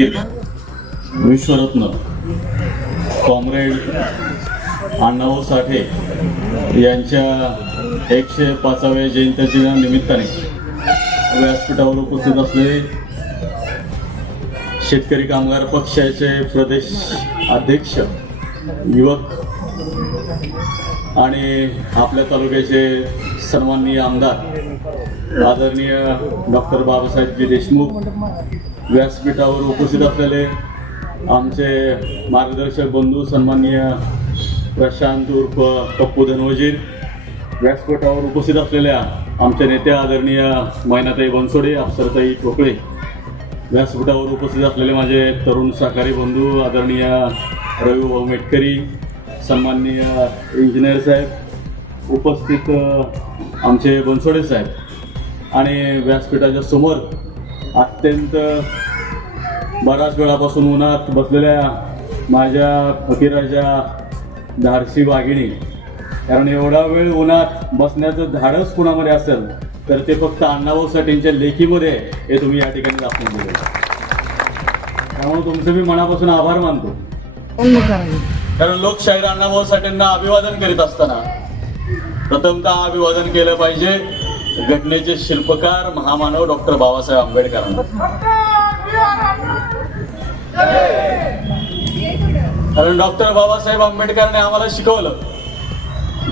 विश्वरत्न comrade Annabhau Sathe यांच्या एकशे पाचाव्या जयंतीच्या निमित्ताने व्यासपीठावर उपस्थित असलेले शेतकरी कामगार पक्षाचे प्रदेश अध्यक्ष युवक आणि आपल्या तालुक्याचे सन्माननीय आमदार आदरणीय डॉक्टर बाबासाहेबजी देशमुख व्यासपीठावर उपस्थित असलेले आमचे मार्गदर्शक बंधू सन्माननीय प्रशांत उर्फ पप्पू धनोजी व्यासपीठावर उपस्थित असलेल्या आमच्या नेत्या आदरणीय मैनाताई बनसोडे अप्सरताई ठोकळे व्यासपीठावर उपस्थित असलेले माझे तरुण सहकारी बंधू आदरणीय रविभाऊ मेटकरी सन्माननीय इंजिनियर साहेब उपस्थित आमचे बनसोडे साहेब आणि व्यासपीठाच्या समोर अत्यंत बराच वेळापासून उन्हात बसलेल्या माझ्या फकीराच्या धाडसी वाघिणी. कारण एवढा वेळ उन्हात बसण्याचं धाडस कुणामध्ये असेल तर ते फक्त अण्णाभाऊ साठेंच्या लेखीमध्ये हे तुम्ही या ठिकाणी दाखवून दिले त्यामुळे तुमचे मी मनापासून आभार मानतो. कारण लोकशाहीर अण्णाभाऊ साठेंना अभिवादन करीत असताना प्रथमतः अभिवादन केलं पाहिजे घटनेचे शिल्पकार महामानव डॉक्टर बाबासाहेब आंबेडकरांना. कारण डॉक्टर बाबासाहेब आंबेडकरांनी आम्हाला शिकवलं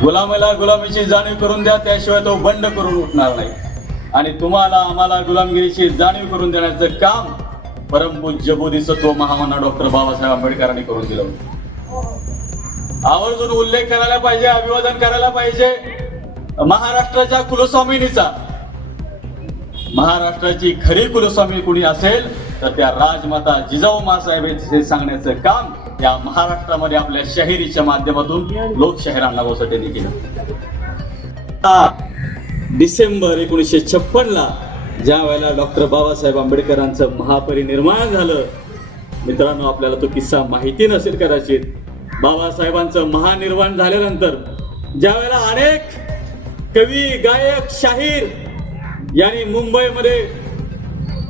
गुलामीला गुलामीची जाणीव करून द्या त्याशिवाय तो बंड करून उठणार नाही. आणि तुम्हाला आम्हाला गुलामगिरीची जाणीव करून देण्याचं काम परमपूज्य बोधिसत्व महामाना डॉक्टर बाबासाहेब आंबेडकरांनी करून दिलं आवर्जून उल्लेख करायला पाहिजे अभिवादन करायला पाहिजे महाराष्ट्राच्या कुलस्वामिनीचा महाराष्ट्राची खरी कुलस्वामी कुणी असेल तर त्या राजमाता जिजाऊ हे सांगण्याचं काम या महाराष्ट्रामध्ये आपल्या शाहिरीच्या माध्यमातून लोकशाहीर अण्णाभाऊ केलं डिसेंबर एकोणीसशे छप्पन ला ज्या वेळेला डॉक्टर बाबासाहेब आंबेडकरांचं महापरिनिर्माण झालं मित्रांनो आपल्याला तो किस्सा माहिती नसेल कदाचित. बाबासाहेबांचं महानिर्माण झाल्यानंतर ज्या वेळेला अनेक कवी गायक शाहीर यांनी मुंबईमध्ये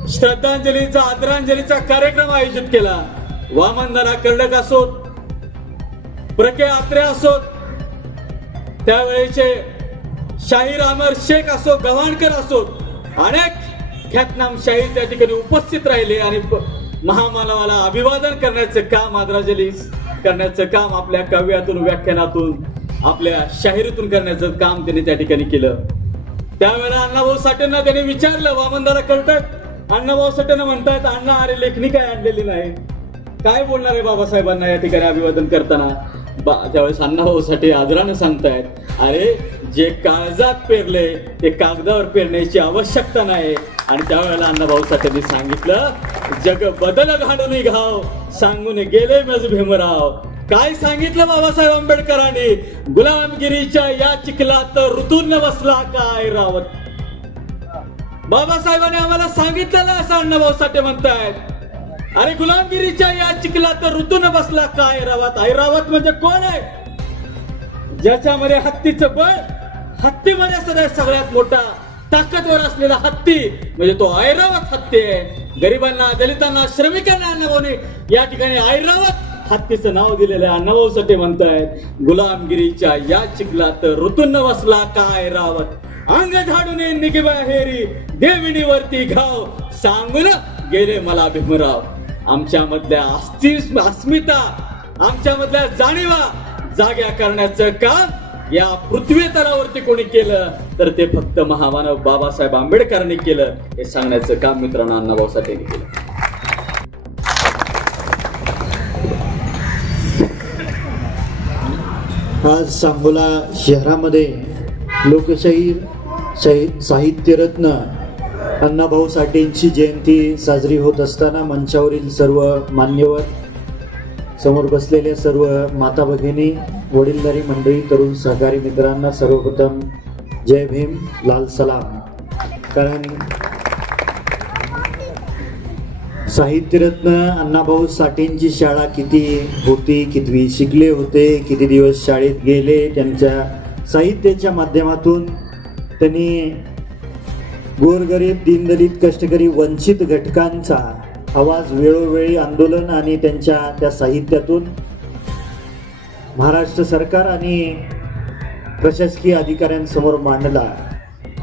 श्रद्धांजलीचा आदरांजलीचा कार्यक्रम आयोजित केला. वामनदारा कर्डक असोत प्रके आत्रे असोत त्यावेळेचे शाहीर अमर शेख असो गव्हाणकर असोत अनेक ख्यातनाम शाहीर त्या ठिकाणी उपस्थित राहिले आणि महामानवाला अभिवादन करण्याचं काम आदरांजली करण्याचं काम आपल्या काव्यातून व्याख्यानातून आपल्या शाहिरीतून करण्याचं काम त्यांनी त्या ठिकाणी केलं. त्यावेळेला अण्णाभाऊ साठेंना त्यांनी विचारलं वामनदारा करतात अण्णाभाऊ साठेंना म्हणतायत अण्णा अरे लेखणी काय आणलेली नाही? काय बोलणार आहे बाबासाहेबांना या ठिकाणी अभिवादन करताना? बा त्यावेळेस अण्णाभाऊ साठी आदरानं सांगतायत अरे जे काळजात पेरले ते कागदावर पेरण्याची आवश्यकता नाही. आणि त्यावेळेला अण्णाभाऊ साठेंनी सांगितलं जग बदल घालून घाव सांगून गेले मज भीमराव. काय सांगितलं बाबासाहेब आंबेडकरांनी? गुलामगिरीच्या या चिखलात ऋतून बसला काय रावत? बाबासाहेबांनी आम्हाला सांगितलेलं असं अण्णाभाऊ साठे म्हणतायत. अरे गुलामगिरीच्या या चिखलात ऋतून बसला काय रावत? ऐरावत म्हणजे कोण आहे? ज्याच्यामध्ये हत्तीचं बळ हत्तीमध्ये सगळ्यात सगळ्यात मोठा ताकदवर असलेला हत्ती म्हणजे तो ऐरावत हत्ती आहे. गरिबांना दलितांना श्रमिकांना अण्णाभाऊने या ठिकाणी ऐरावत हत्तीचं नाव दिलेलं आहे. अण्णाभाऊ साठे म्हणतायत गुलामगिरीच्या या चिखलात ऋतून बसला काय रावत? अंग झाडून निघिबा बाहेरी देविणीवरती घाव. सांगून गेले मला भीमराव. आमच्या मधल्या अस्मिता आमच्या मधल्या जाणीवा जाग्या करण्याचं काम या पृथ्वी तलावरती कोणी केलं तर ते फक्त महामानव बाबासाहेब आंबेडकरांनी केलं. हे सांगण्याचं काम मित्रांनो अण्णाभाऊ साठे केलं. आज सांगोला शहरामध्ये लोकशाही साहित्यरत्न अण्णाभाऊ साठेंची जयंती साजरी होत असताना मंचावरील सर्व मान्यवर समोर बसलेल्या सर्व माता भगिनी वडीलधारी मंडळी तरुण सहकारी मित्रांना सर्वप्रथम जय भीम लाल सलाम. कारण साहित्यरत्न अण्णाभाऊ साठेंची शाळा किती होती कितवी शिकले होते किती दिवस शाळेत गेले त्यांच्या साहित्याच्या माध्यमातून त्यांनी गोरगरीब दीनदलित कष्टकरी वंचित घटकांचा आवाज वेळोवेळी आंदोलन आणि त्यांच्या त्या साहित्यातून महाराष्ट्र सरकार आणि प्रशासकीय अधिकाऱ्यांसमोर मांडला.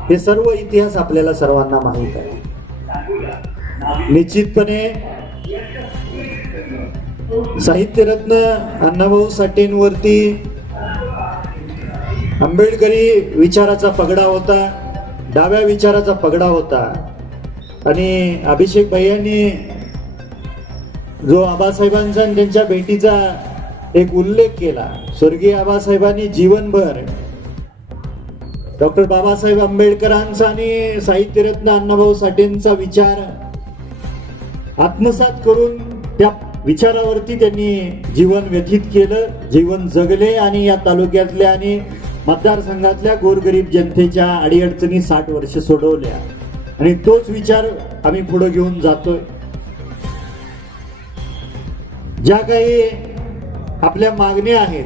हे सर्व इतिहास आपल्याला सर्वांना माहीत आहे. निश्चितपणे साहित्यरत्न अण्णाभाऊ साठेंवरती आंबेडकरी विचाराचा पगडा होता डाव्या विचाराचा पगडा होता. आणि अभिषेक भैयांनी जो आबासाहेबांचा आणि त्यांच्या भेटीचा एक उल्लेख केला स्वर्गीय आबासाहेबांनी जीवनभर डॉक्टर बाबासाहेब आंबेडकरांचा आणि साहित्यरत्न अण्णाभाऊ साठेंचा विचार आत्मसात करून त्या विचारावरती त्यांनी जीवन व्यतीत केलं जीवन जगले आणि या तालुक्यातल्या आणि मतदारसंघातल्या गोरगरीब जनतेच्या अडीअडचणी साठ वर्ष सोडवल्या. आणि तोच विचार आम्ही पुढे घेऊन जातोय. ज्या काही आपल्या मागण्या आहेत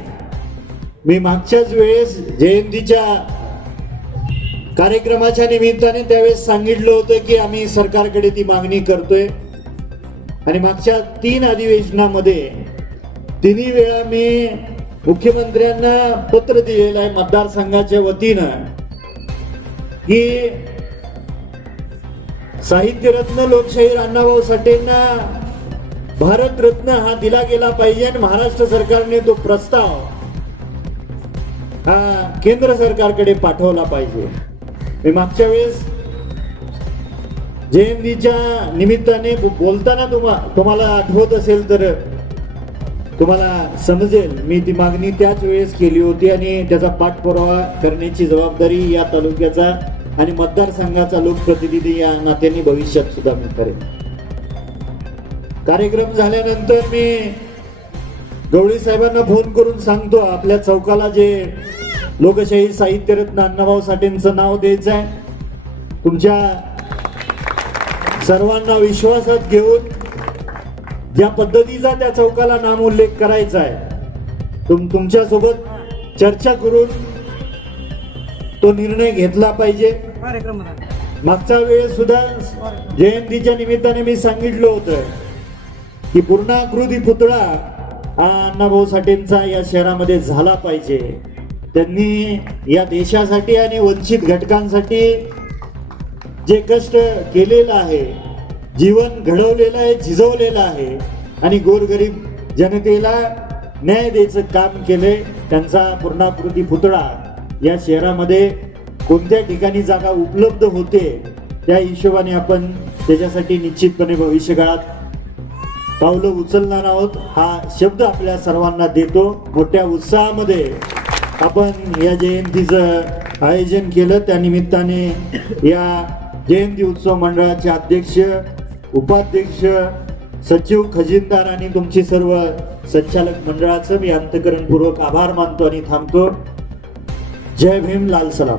मी मागच्याच वेळेस जयंतीच्या कार्यक्रमाच्या निमित्ताने त्यावेळेस सांगितलं होतं की आम्ही सरकारकडे ती मागणी करतोय. आणि मागच्या तीन अधिवेशनामध्ये तिन्ही वेळा मी मुख्यमंत्र्यांना पत्र दिलेलं आहे मतदारसंघाच्या वतीनं. की साहित्यरत्न लोकशाहीर अण्णाभाऊ साठेंना भारतरत्न हा दिला गेला पाहिजे आणि महाराष्ट्र सरकारने तो प्रस्ताव हा केंद्र सरकारकडे पाठवला पाहिजे. मी मागच्या वेळेस जयंतीच्या निमित्ताने बोलताना तुम्हा तुम्हाला आठवत असेल तर तुम्हाला समजेल मी ती मागणी त्याच वेळेस केली होती आणि त्याचा पाठपुरावा करण्याची जबाबदारी या तालुक्याचा आणि मतदारसंघाचा लोकप्रतिनिधी या नात्याने भविष्यात सुद्धा मी करेन. कार्यक्रम झाल्यानंतर मी गवळी साहेबांना फोन करून सांगतो आपल्या चौकाला जे लोकशाही साहित्यरत्न अण्णाभाऊ साठेंचं नाव द्यायचं आहे तुमच्या सर्वांना विश्वासात घेऊन ज्या पद्धतीचा त्या चौकाला नामोल्लेख करायचा आहे तुम तुमच्यासोबत चर्चा करून तो निर्णय घेतला पाहिजे. मागच्या वेळेस सुद्धा जयंतीच्या निमित्ताने मी सांगितलं होतं की पूर्णाकृती पुतळा हा अण्णाभाऊ साठेंचा या शहरामध्ये झाला पाहिजे. त्यांनी या देशासाठी आणि वंचित घटकांसाठी जे कष्ट केलेलं आहे जीवन घडवलेलं आहे झिजवलेलं आहे. आणि गोरगरीब जनतेला न्याय द्यायचं काम केलंय त्यांचा पूर्णाकृती पुतळा या शहरामध्ये कोणत्या ठिकाणी जागा उपलब्ध होते त्या हिशोबाने आपण त्याच्यासाठी निश्चितपणे भविष्यकाळात पावलं उचलणार आहोत. हा शब्द आपल्या सर्वांना देतो. मोठ्या उत्साहामध्ये आपण या जयंतीचं आयोजन केलं. त्यानिमित्ताने या जयंती उत्सव मंडळाचे अध्यक्ष उपाध्यक्ष सचिव खजिनदार आणि तुमची सर्व संचालक मंडळाचं मी अंतकरणपूर्वक आभार मानतो आणि थांबतो. जय भीम लाल सलाम.